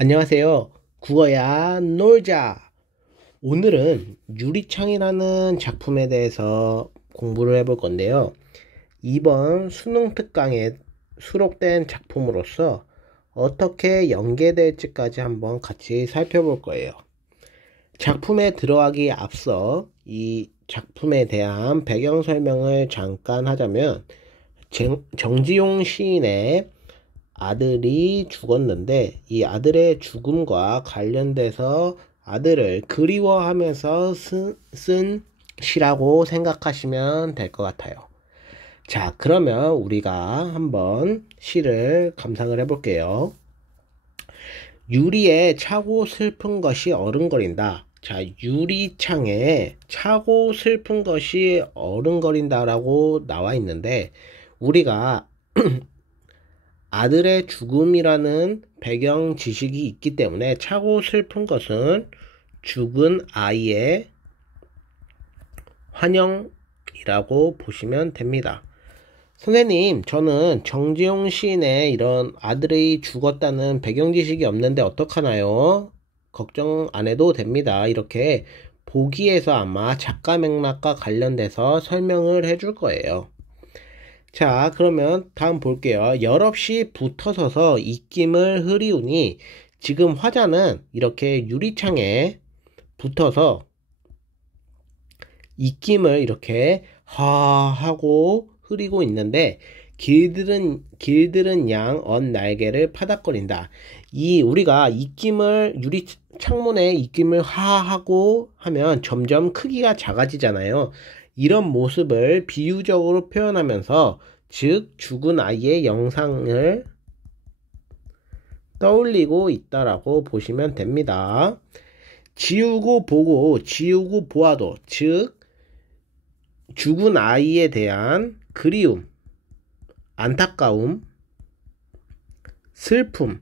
안녕하세요. 국어야 놀자. 오늘은 유리창이라는 작품에 대해서 공부를 해볼 건데요. 이번 수능 특강에 수록된 작품으로서 어떻게 연계될지까지 한번 같이 살펴볼 거예요. 작품에 들어가기 앞서 이 작품에 대한 배경 설명을 잠깐 하자면 정지용 시인의 아들이 죽었는데 이 아들의 죽음과 관련돼서 아들을 그리워하면서 쓴 시라고 생각하시면 될 것 같아요. 자, 그러면 우리가 한번 시를 감상을 해볼게요. 유리에 차고 슬픈 것이 어른거린다. 자, 유리창에 차고 슬픈 것이 어른거린다 라고 나와 있는데 우리가 아들의 죽음이라는 배경 지식이 있기 때문에 차고 슬픈 것은 죽은 아이의 환영이라고 보시면 됩니다. 선생님, 저는 정지용 시인의 이런 아들이 죽었다는 배경 지식이 없는데 어떡하나요? 걱정 안 해도 됩니다. 이렇게 보기에서 아마 작가 맥락과 관련돼서 설명을 해줄 거예요. 자, 그러면 다음 볼게요. 여럿이 붙어서서 입김을 흐리우니 지금 화자는 이렇게 유리창에 붙어서 입김을 이렇게 하고 흐리고 있는데 길들은 양 언 날개를 파닥거린다. 이 우리가 입김을 유리 창문에 입김을 하고 하면 점점 크기가 작아지잖아요. 이런 모습을 비유적으로 표현하면서 즉 죽은 아이의 영상을 떠올리고 있다라고 보시면 됩니다. 지우고 보고 지우고 보아도 즉 죽은 아이에 대한 그리움, 안타까움, 슬픔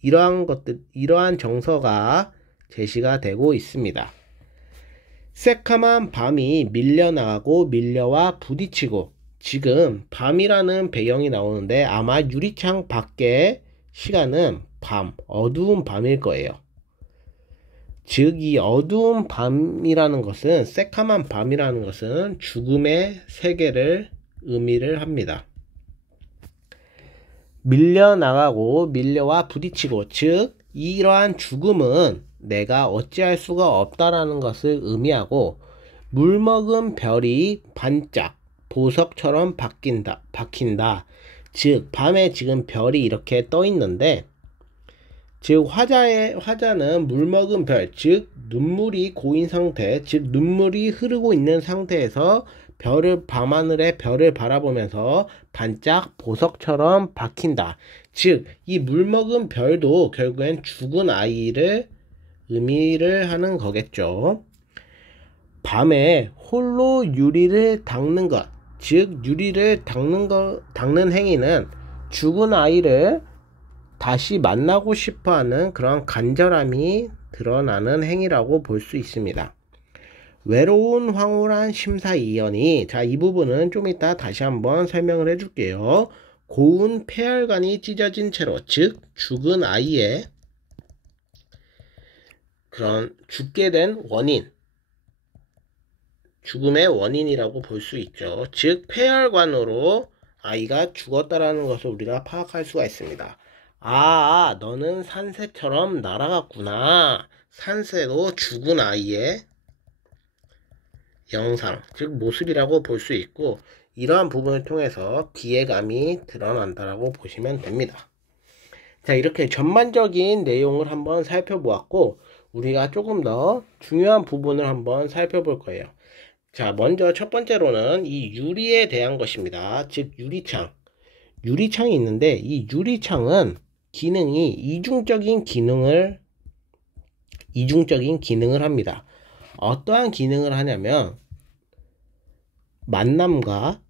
이러한 정서가 제시가 되고 있습니다. 새카만 밤이 밀려나가고 밀려와 부딪히고 지금 밤이라는 배경이 나오는데 아마 유리창 밖의 시간은 밤, 어두운 밤일 거예요. 즉 이 어두운 밤이라는 것은 새카만 밤이라는 것은 죽음의 세계를 의미를 합니다. 밀려나가고 밀려와 부딪히고 즉 이러한 죽음은 내가 어찌할 수가 없다라는 것을 의미하고 물먹은 별이 반짝 보석처럼 박힌다. 즉 밤에 지금 별이 이렇게 떠 있는데 즉 화자는 물먹은 별, 즉 눈물이 고인 상태, 즉 눈물이 흐르고 있는 상태에서 밤하늘의 별을 바라보면서 반짝 보석처럼 박힌다. 즉 이 물먹은 별도 결국엔 죽은 아이를 의미를 하는 거겠죠. 밤에 홀로 유리를 닦는 것, 즉 유리를 닦는 행위는 죽은 아이를 다시 만나고 싶어하는 그런 간절함이 드러나는 행위라고 볼 수 있습니다. 외로운 황홀한 심사위원이 자, 이 부분은 좀 이따 다시 한번 설명을 해줄게요. 고운 폐혈관이 찢어진 채로 즉 죽은 아이의 그런 죽게 된 원인, 죽음의 원인이라고 볼 수 있죠. 즉 폐혈관으로 아이가 죽었다라는 것을 우리가 파악할 수가 있습니다. 아, 너는 산새처럼 날아갔구나. 산새도 죽은 아이의 영상, 즉 모습이라고 볼 수 있고 이러한 부분을 통해서 기회감이 드러난다라고 보시면 됩니다. 자, 이렇게 전반적인 내용을 한번 살펴보았고 우리가 조금 더 중요한 부분을 한번 살펴볼 거예요. 자, 먼저 첫 번째로는 이 유리에 대한 것입니다. 즉 유리창이 있는데 이 유리창은 기능이 이중적인 기능을 합니다. 어떠한 기능을 하냐면 만남과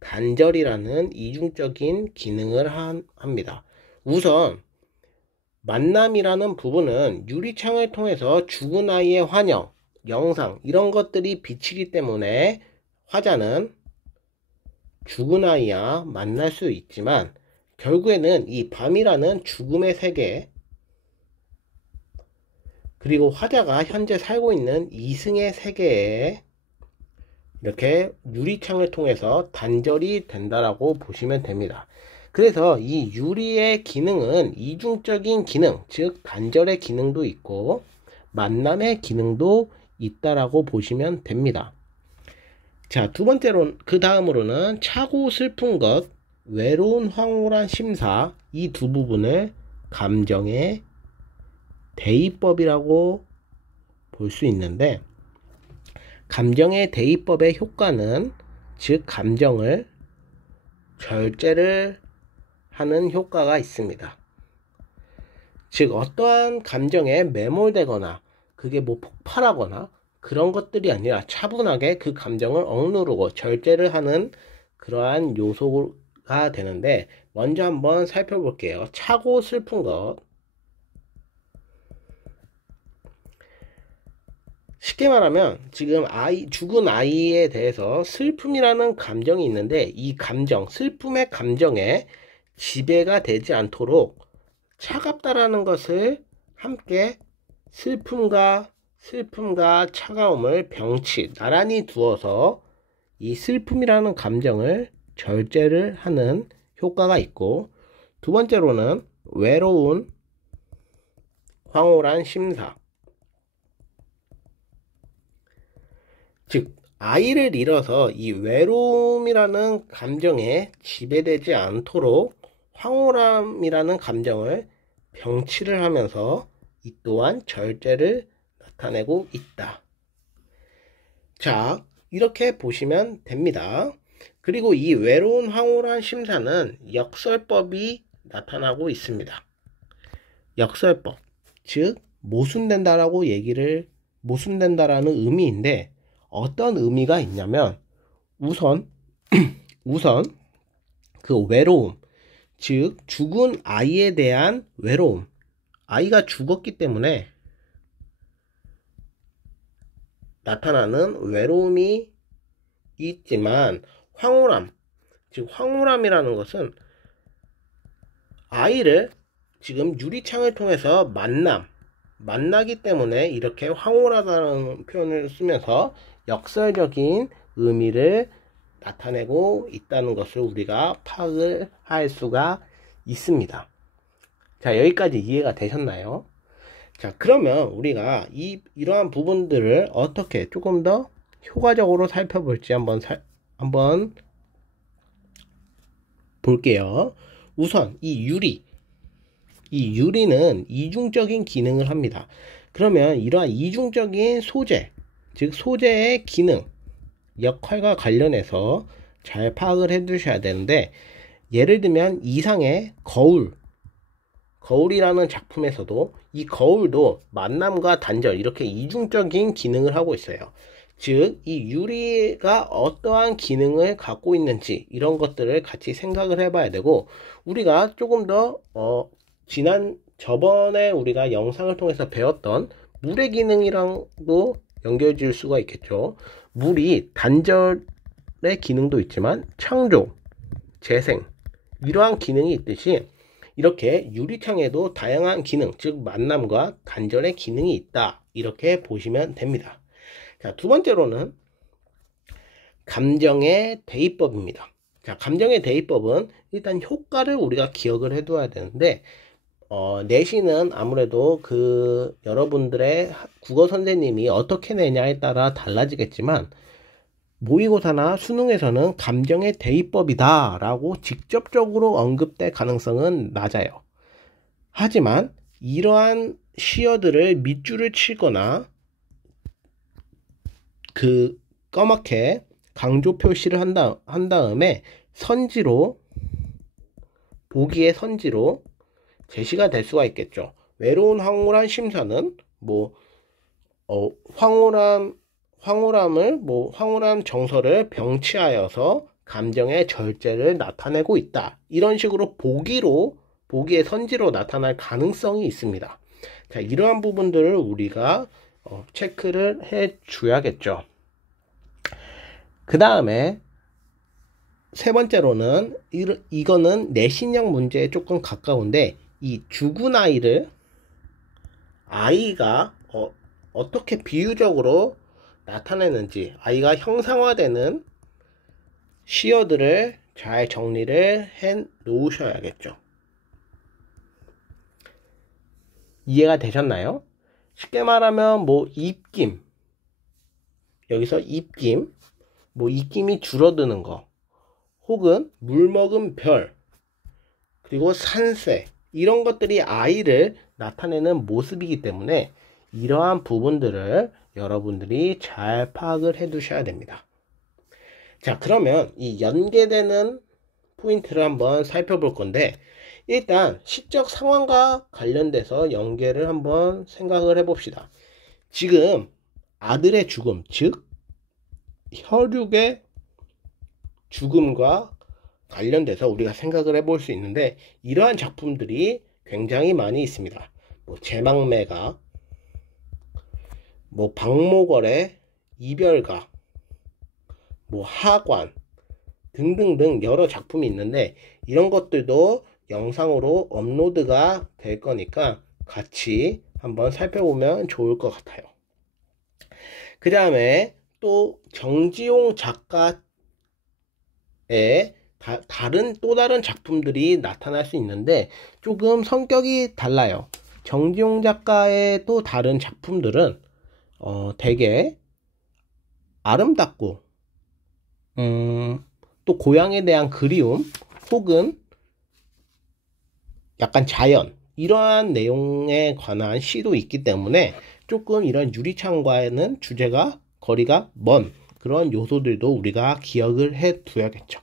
단절이라는 이중적인 기능을 합니다. 우선 만남이라는 부분은 유리창을 통해서 죽은 아이의 환영, 영상 이런 것들이 비치기 때문에 화자는 죽은 아이와 만날 수 있지만 결국에는 이 밤이라는 죽음의 세계, 그리고 화자가 현재 살고 있는 이승의 세계에 이렇게 유리창을 통해서 단절이 된다라고 보시면 됩니다. 그래서 이 유리의 기능은 이중적인 기능, 즉 단절의 기능도 있고 만남의 기능도 있다라고 보시면 됩니다. 자, 두 번째로 그 다음으로는 차고 슬픈 것, 외로운 황홀한 심사, 이 두 부분을 감정의 대입법이라고 볼 수 있는데, 감정의 대입법의 효과는 즉 감정을 절제를 하는 효과가 있습니다. 즉 어떠한 감정에 매몰되거나 그게 뭐 폭발하거나 그런 것들이 아니라 차분하게 그 감정을 억누르고 절제를 하는 그러한 요소가 되는데, 먼저 한번 살펴볼게요. 차고 슬픈 것. 쉽게 말하면 지금 죽은 아이에 대해서 슬픔이라는 감정이 있는데, 이 감정, 슬픔의 감정에 지배가 되지 않도록 차갑다라는 것을 함께 슬픔과 차가움을 나란히 두어서 이 슬픔이라는 감정을 절제를 하는 효과가 있고, 두 번째로는 외로운 황홀한 심사. 즉 아이를 잃어서 이 외로움이라는 감정에 지배되지 않도록 황홀함이라는 감정을 병치를 하면서 이 또한 절제를 나타내고 있다. 자, 이렇게 보시면 됩니다. 그리고 이 외로운 황홀한 심사는 역설법이 나타나고 있습니다. 역설법, 즉 모순된다라는 의미인데, 어떤 의미가 있냐면 우선 그 외로움, 즉 죽은 아이에 대한 외로움, 아이가 죽었기 때문에 나타나는 외로움이 있지만, 황홀함, 즉 황홀함이라는 것은 아이를 지금 유리창을 통해서 만나기 때문에 이렇게 황홀하다는 표현을 쓰면서 역설적인 의미를 나타내고 있다는 것을 우리가 파악을 할 수가 있습니다. 자, 여기까지 이해가 되셨나요? 자, 그러면 우리가 이러한 부분들을 어떻게 조금 더 효과적으로 살펴볼지 한번 볼게요. 우선 이 유리는 이중적인 기능을 합니다. 그러면 이러한 이중적인 소재, 즉 소재의 기능, 역할과 관련해서 잘 파악을 해 두셔야 되는데, 예를 들면 이상의 거울이라는 작품에서도 이 거울도 만남과 단절, 이렇게 이중적인 기능을 하고 있어요. 즉 이 유리가 어떠한 기능을 갖고 있는지 이런 것들을 같이 생각을 해봐야 되고, 우리가 조금 더 저번에 우리가 영상을 통해서 배웠던 물의 기능이랑도 연결 지을 수가 있겠죠. 물이 단절의 기능도 있지만 창조, 재생, 이러한 기능이 있듯이 이렇게 유리창에도 다양한 기능, 즉 만남과 단절의 기능이 있다, 이렇게 보시면 됩니다. 자, 두 번째로는 감정의 대입법입니다. 자, 감정의 대입법은 일단 효과를 우리가 기억을 해둬야 되는데, 내신은 아무래도 여러분들의 국어 선생님이 어떻게 내냐에 따라 달라지겠지만, 모의고사나 수능에서는 감정의 대입법이다 라고 직접적으로 언급될 가능성은 낮아요. 하지만 이러한 시어들을 밑줄을 치거나 까맣게 강조 표시를 한 다음에 보기의 선지로 제시가 될 수가 있겠죠. 외로운 황홀한 심사는 황홀한 정서를 병치하여서 감정의 절제를 나타내고 있다, 이런 식으로 보기의 선지로 나타날 가능성이 있습니다. 자, 이러한 부분들을 우리가 체크를 해 줘야겠죠. 그 다음에 세 번째로는 이거는 내신형 문제에 조금 가까운데, 이 죽은 아이가 어떻게 비유적으로 나타내는지 아이가 형상화되는 시어들을 잘 정리를 해 놓으셔야겠죠. 이해가 되셨나요? 쉽게 말하면 뭐 입김, 여기서 입김, 뭐 입김이 줄어드는 거, 혹은 물 먹은 별, 그리고 산새, 이런 것들이 아이를 나타내는 모습이기 때문에 이러한 부분들을 여러분들이 잘 파악을 해 두셔야 됩니다. 자, 그러면 이 연계되는 포인트를 한번 살펴볼 건데, 일단 시적 상황과 관련돼서 연계를 한번 생각을 해 봅시다. 지금 아들의 죽음, 즉 혈육의 죽음과 관련돼서 우리가 생각을 해볼 수 있는데, 이러한 작품들이 굉장히 많이 있습니다. 뭐 제망매가, 뭐 박모걸의 이별가, 뭐 하관 등등등 여러 작품이 있는데, 이런 것들도 영상으로 업로드가 될 거니까 같이 한번 살펴보면 좋을 것 같아요. 그 다음에 또 정지용 작가의 또 다른 작품들이 나타날 수 있는데 조금 성격이 달라요. 정지용 작가의 또 다른 작품들은 되게 아름답고 또 고향에 대한 그리움 혹은 약간 자연, 이러한 내용에 관한 시도 있기 때문에 조금 이런 유리창과는 주제가 거리가 먼 그런 요소들도 우리가 기억을 해 둬야겠죠.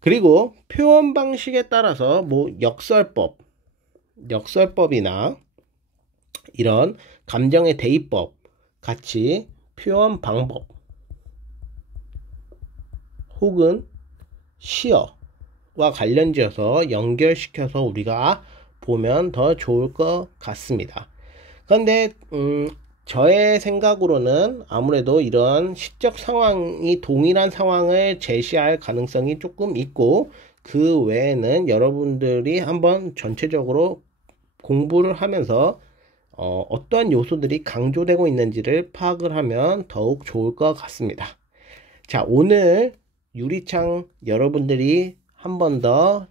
그리고 표현 방식에 따라서 뭐 역설법이나 이런 감정의 대입법 같이 표현 방법 혹은 시어와 관련지어서 연결시켜서 우리가 보면 더 좋을 것 같습니다. 그런데 저의 생각으로는 아무래도 이런 시적 상황이 동일한 상황을 제시할 가능성이 조금 있고, 그 외에는 여러분들이 한번 전체적으로 공부를 하면서 어떠한 요소들이 강조되고 있는지를 파악을 하면 더욱 좋을 것 같습니다. 자, 오늘 유리창 여러분들이 한 번 더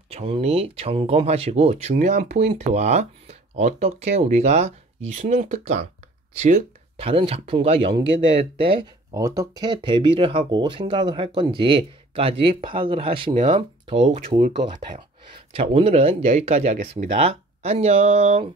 점검하시고 중요한 포인트와 어떻게 우리가 이 수능 특강, 즉 다른 작품과 연계될 때 어떻게 대비를 하고 생각을 할 건지까지 파악을 하시면 더욱 좋을 것 같아요. 자, 오늘은 여기까지 하겠습니다. 안녕.